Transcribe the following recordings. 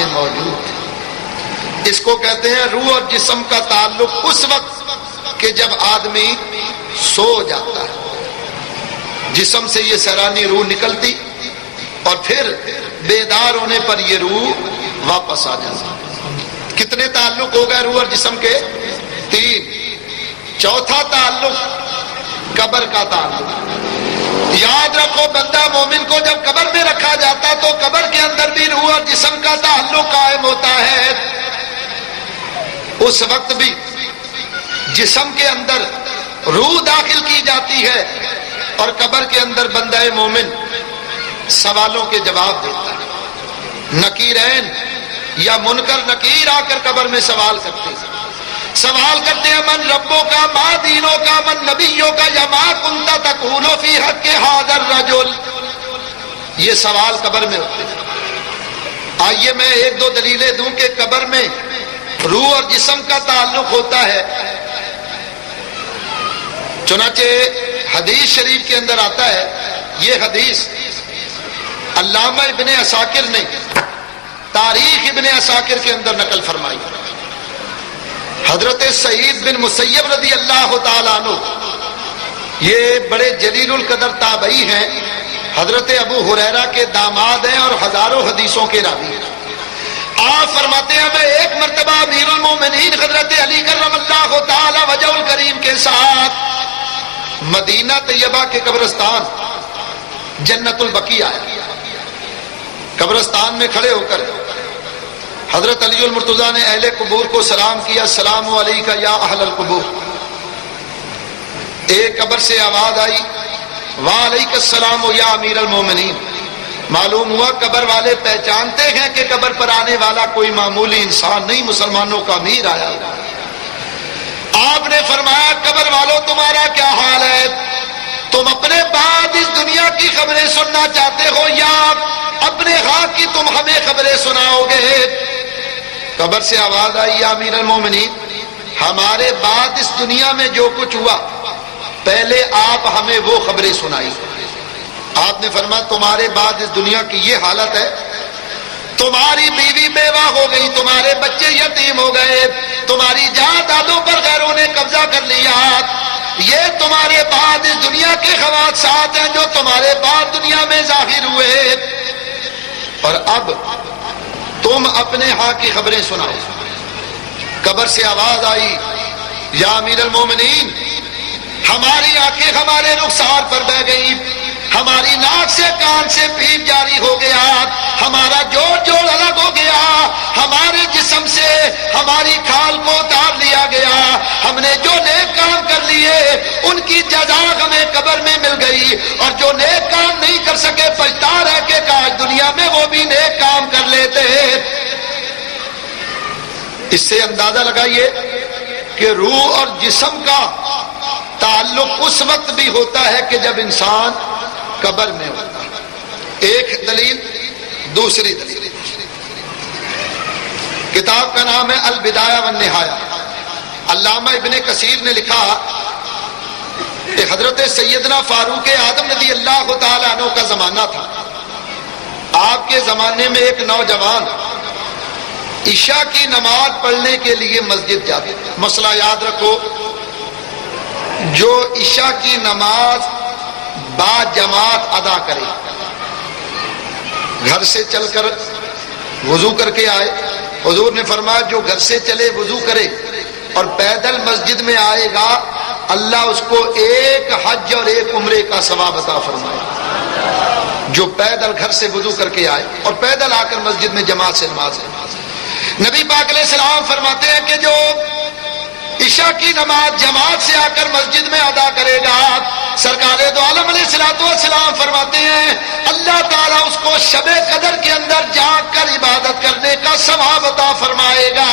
میں موجود ہے۔ اس کو کہتے ہیں روح اور جسم کا تعلق اس وقت کہ جب آدمی سو جاتا ہے، جسم سے یہ سیرانی روح نکلتی اور پھر بیدار ہونے پر یہ روح واپس آ جاتی۔ کتنے تعلق ہو گئے روح اور جسم کے؟ 3۔ چوتھا تعلق قبر کا تعلق۔ یاد رکھو بندہ مومن کو جب قبر میں رکھا جاتا تو قبر کے اندر بھی روح اور جسم کا تعلق قائم ہوتا ہے۔ اس وقت بھی جسم کے اندر روح داخل کی جاتی ہے اور قبر کے اندر بندہ مومن سوالوں کے جواب دیتا ہے۔ نکیرین یا منکر نکیر آ کر قبر میں سوال کرتے ہیں، سوال کرتے ہیں من ربوں کا، ما دینوں کا، من نبیوں کا، یا ما کنت تقول فی حق ھذا الرجل۔ یہ سوال قبر میں ہوتے ہیں۔ آئیے میں ایک دو دلیلیں دوں کہ قبر میں روح اور جسم کا تعلق ہوتا ہے۔ چنانچہ حدیث شریف کے اندر آتا ہے، یہ حدیث علامہ ابن عساکر نے تاریخ ابن عساکر کے اندر نقل فرمائی۔ حضرت سعید بن مسیب رضی اللہ تعالیٰ عنہ، یہ بڑے جلیل القدر تابعی ہیں، حضرت ابو ہریرہ کے داماد ہیں اور ہزاروں حدیثوں کے راوی ہیں۔ آپ فرماتے ہیں میں ایک مرتبہ امیر المومنین حضرت علی کرم اللہ تعالی وجہ الکریم کے ساتھ مدینہ طیبہ کے قبرستان جنت البقیع آیا۔ قبرستان میں کھڑے ہو کر حضرت علی المرتضیٰ نے اہل قبور کو سلام کیا، السلام علیکم یا اہل القبور۔ ایک قبر سے آواز آئی وعلیکم السلام یا امیر المومنین۔ معلوم ہوا قبر والے پہچانتے ہیں کہ قبر پر آنے والا کوئی معمولی انسان نہیں، مسلمانوں کا امیر آیا۔ آپ نے فرمایا قبر والوں تمہارا کیا حال ہے؟ تم اپنے بعد اس دنیا کی خبریں سننا چاہتے ہو یا اپنے ہاں کی تم ہمیں خبریں سناؤ گے؟ قبر سے آواز آئی یا امیر المومنین، ہمارے بعد اس دنیا میں جو کچھ ہوا پہلے آپ ہمیں وہ خبریں سنائی۔ آپ نے فرمایا تمہارے بعد اس دنیا کی یہ حالت ہے، تمہاری بیوی بیوہ ہو گئی، تمہارے بچے یتیم ہو گئے، تمہاری جائیدادوں پر غیروں نے قبضہ کر لیا۔ یہ تمہارے بعد اس دنیا کے حوادثات ہیں جو تمہارے بعد دنیا میں ظاہر ہوئے، اور اب تم اپنے ہاں کی خبریں سناؤ۔ قبر سے آواز آئی یا امیر المومنین، ہماری آنکھیں ہمارے رخسار پر بہہ گئی، ہماری ناک سے کان سے پیپ جاری ہو گیا، ہمارا جوڑ جوڑ الگ ہو گیا، ہمارے جسم سے ہماری کھال کو اتار لیا گیا، ہم نے جو نیک کام کر لیے ان کی جزا ہمیں قبر میں مل گئی، اور جو نیک کام نہیں کر سکے پچھتا رہ کے کاش دنیا میں وہ بھی نیک کام کر لیتے۔ اس سے اندازہ لگائیے کہ روح اور جسم کا تعلق اس وقت بھی ہوتا ہے کہ جب انسان قبر میں ہوتا ہے۔ ایک دلیل، دوسری دلیل، کتاب کا نام ہے البدایہ والنہایہ۔ علامہ ابن کثیر نے لکھا کہ حضرت سیدنا فاروق اعظم رضی اللہ تعالیٰ عنہ کا زمانہ تھا۔ آپ کے زمانے میں ایک نوجوان عشاء کی نماز پڑھنے کے لیے مسجد جاتے تھے۔ مسئلہ یاد رکھو، جو عشاء کی نماز با جماعت ادا کرے، گھر سے چل کر وضو کر کے آئے، حضور نے فرمایا جو گھر سے چلے وضو کرے اور پیدل مسجد میں آئے گا، اللہ اس کو ایک حج اور ایک عمرے کا ثواب عطا فرمائے۔ جو پیدل گھر سے وضو کر کے آئے اور پیدل آ کر مسجد میں جماعت سے نماز ہے۔ نبی پاک علیہ السلام فرماتے ہیں کہ جو عشاء کی نماز جماعت سے آ کر مسجد میں ادا کرے گا، سرکار دو عالم علیہ السلام فرماتے ہیں اللہ تعالیٰ اس کو شب قدر کے اندر جاگ کر عبادت کرنے کا ثواب عطا فرمائے گا۔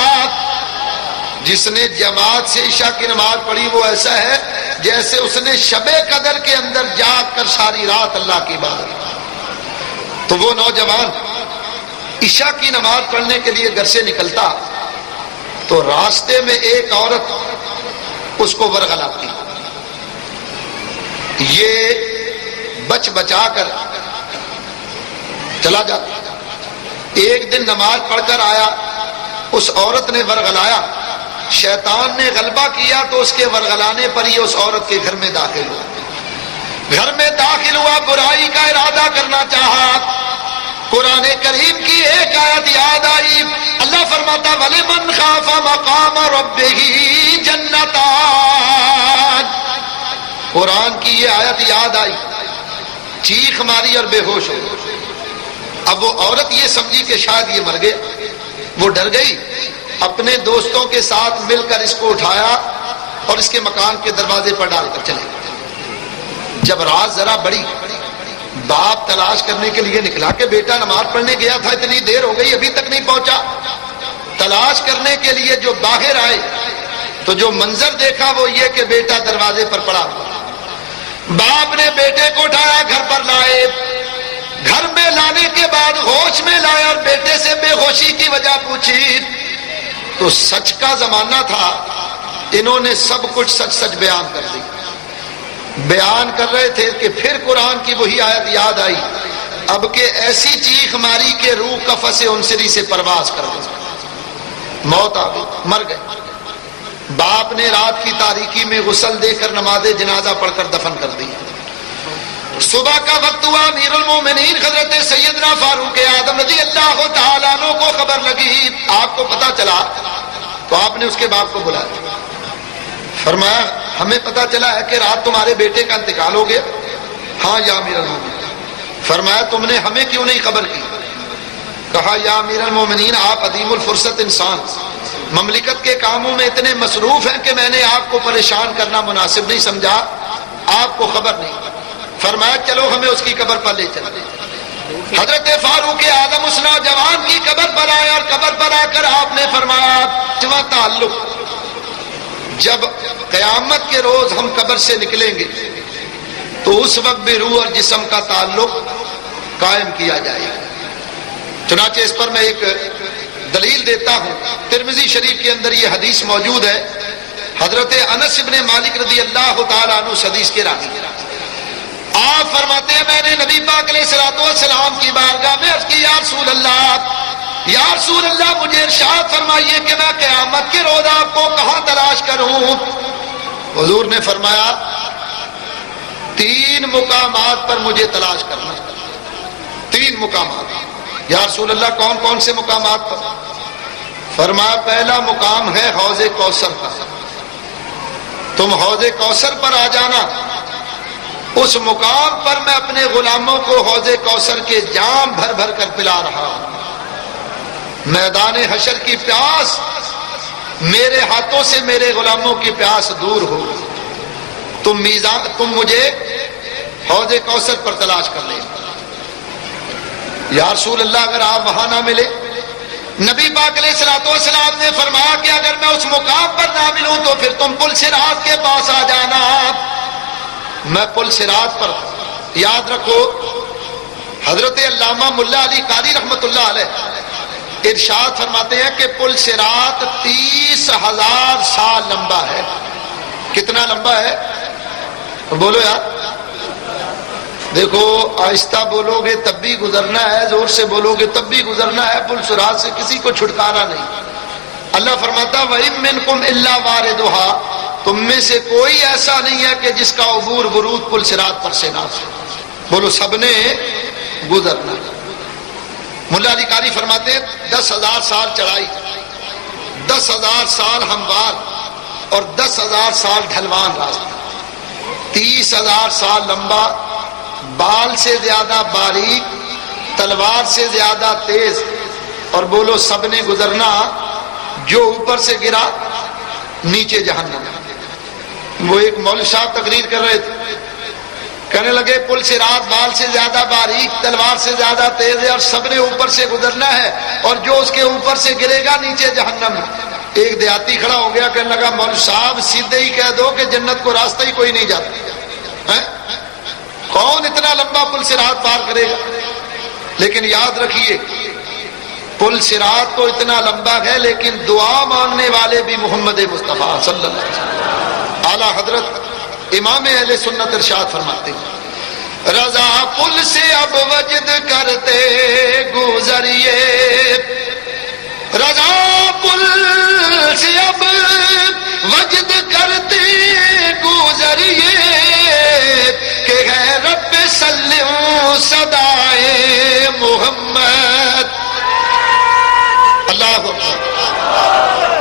جس نے جماعت سے عشاء کی نماز پڑھی وہ ایسا ہے جیسے اس نے شب قدر کے اندر جاگ کر ساری رات اللہ کی عبادت کی۔ تو وہ نوجوان عشاء کی نماز پڑھنے کے لیے گھر سے نکلتا تو راستے میں ایک عورت اس کو ورغلاتی، یہ بچا کر چلا جاتا، ایک دن نماز پڑھ کر آیا، اس عورت نے ورغلایا، شیطان نے غلبہ کیا تو اس کے ورغلانے پر یہ اس عورت کے گھر میں داخل ہوا۔ گھر میں داخل ہوا، برائی کا ارادہ کرنا چاہا، قرآن کریم کی ایک آیت یاد آئی، اللہ فرماتا وَلِمَنْ خَافَ مَقَامَ رَبِّهِ جَنَّتَانِ، قرآن کی یہ آیت یاد آئی، چیخ ماری اور بے ہوش ہو۔ اب وہ عورت یہ سمجھی کہ شاید یہ مر گیا، وہ ڈر گئی، اپنے دوستوں کے ساتھ مل کر اس کو اٹھایا اور اس کے مکان کے دروازے پر ڈال کر چلے۔ جب رات ذرا بڑی، باپ تلاش کرنے کے لیے نکلا کہ بیٹا نماز پڑھنے گیا تھا، اتنی دیر ہو گئی ابھی تک نہیں پہنچا۔ تلاش کرنے کے لیے جو باہر آئے تو جو منظر دیکھا وہ یہ کہ بیٹا دروازے پر پڑا ہوا۔ باپ نے بیٹے کو اٹھایا، گھر پر لائے، گھر میں لانے کے بعد ہوش میں لایا اور بیٹے سے بے ہوشی کی وجہ پوچھی تو سچ کا زمانہ تھا، انہوں نے سب کچھ سچ سچ بیان کر دی۔ بیان کر رہے تھے کہ پھر قرآن کی وہی آیت یاد آئی، اب کہ ایسی چیخ ماری کہ روح قفس انصری سے پرواز کر گئی، موت آ گئی، مر گئے۔ باپ نے رات کی تاریکی میں غسل دے کر نماز جنازہ پڑھ کر دفن کر دی۔ صبح کا وقت ہوا، امیر المومنین حضرت سیدنا فاروق اعظم رضی اللہ تعالیٰ عنہ کو خبر لگی، آپ کو پتا چلا تو آپ نے اس کے باپ کو بلایا، فرمایا ہمیں پتا چلا ہے کہ رات تمہارے بیٹے کا انتقال ہو گیا۔ ہاں یا امیر المومنین۔ فرمایا تم نے ہمیں کیوں نہیں خبر کی؟ کہا یا امیر المومنین آپ عدیم الفرصت انسان، مملکت کے کاموں میں اتنے مصروف ہیں کہ میں نے آپ کو پریشان کرنا مناسب نہیں سمجھا، آپ کو خبر نہیں۔ فرمایا چلو ہمیں اس کی قبر پر لے چلے۔ حضرت فاروق اعظم اس نوجوان کی قبر پر آئے اور قبر پر آ کر آپ نے فرمایا جواں تعلق، جب قیامت کے روز ہم قبر سے نکلیں گے تو اس وقت بھی روح اور جسم کا تعلق قائم کیا جائے گا۔ چنانچہ اس پر میں ایک دلیل دیتا ہوں، ترمذی شریف کے اندر یہ حدیث موجود ہے، حضرت انس بن مالک رضی اللہ تعالیٰ عنہ اس حدیث کے راوی، آپ فرماتے ہیں میں نے نبی پاک علیہ الصلوۃ والسلام کی بارگاہ میں عرض کی یا رسول اللہ مجھے ارشاد فرمائیے کہ میں قیامت کے روز آپ کو کہاں تلاش کروں؟ حضور نے فرمایا 3 مقامات پر مجھے تلاش کرنا۔ 3 مقامات۔ یا رسول اللہ کون کون سے مقامات پر؟ فرمایا پہلا مقام ہے حوض کوثر کا، تم حوض کوثر پر آ جانا، اس مقام پر میں اپنے غلاموں کو حوض کوثر کے جام بھر بھر کر پلا رہا ہوں۔ میدان حشر کی پیاس میرے ہاتھوں سے میرے غلاموں کی پیاس دور ہو، تم مجھے حوض کوثر پر تلاش کر لیں۔ یا رسول اللہ اگر آپ وہاں نہ ملے، نبی پاک علیہ الصلوۃ والسلام نے فرمایا کہ اگر میں اس مقام پر نہ ملوں تو پھر تم پل صراط کے پاس آ جانا۔ میں پل صراط پر، یاد رکھو حضرت علامہ ملا علی قاری رحمت اللہ علیہ ارشاد فرماتے ہیں کہ پل صراط 30,000 سال لمبا ہے۔ کتنا لمبا ہے بولو یار، دیکھو آہستہ بولو گے تب بھی گزرنا ہے، زور سے بولو گے تب بھی گزرنا ہے، پل صراط سے کسی کو چھٹکارا نہیں۔ اللہ فرماتا وَإِن مِّنكُمْ إِلَّا وَارِدُهَا، تم میں سے کوئی ایسا نہیں ہے کہ جس کا عبور ورود پل صراط پر سے نہ ہو، بولو سب نے گزرنا۔ ملا علی قاری فرماتے ہیں 10,000 سال چڑھائی، 10,000 سال ہموار اور 10,000 سال ڈھلوان راستہ، 30,000 سال لمبا، بال سے زیادہ باریک، تلوار سے زیادہ تیز، اور بولو سب نے گزرنا، جو اوپر سے گرا نیچے جہنم۔ وہ ایک مولوی صاحب تقریر کر رہے تھے، کہنے لگے پل صراط بال سے زیادہ باریک، تلوار سے زیادہ تیز ہے اور سب نے اوپر سے گزرنا ہے، اور جو اس کے اوپر سے گرے گا نیچے جہنم۔ ایک دیہاتی کھڑا ہو گیا، کہنے لگا مولوی صاحب سیدھے ہی کہہ دو کہ جنت کو راستہ ہی کوئی نہیں جاتا ہے، کون اتنا لمبا پل صراط پار کرے گا؟ لیکن یاد رکھیے پل صراط تو اتنا لمبا ہے لیکن دعا مانگنے والے بھی محمد مصطفیٰ صلی اللہ علیہ وسلم۔ اعلیٰ حضرت امام اہل سنت ارشاد فرماتے ہیں رضا پل سے اب وجد کرتے گزریے، رضا پل سے اب وجد کرتے گزریے، کہ ہے رب سلم صدائے محمد۔ اللہ اکبر۔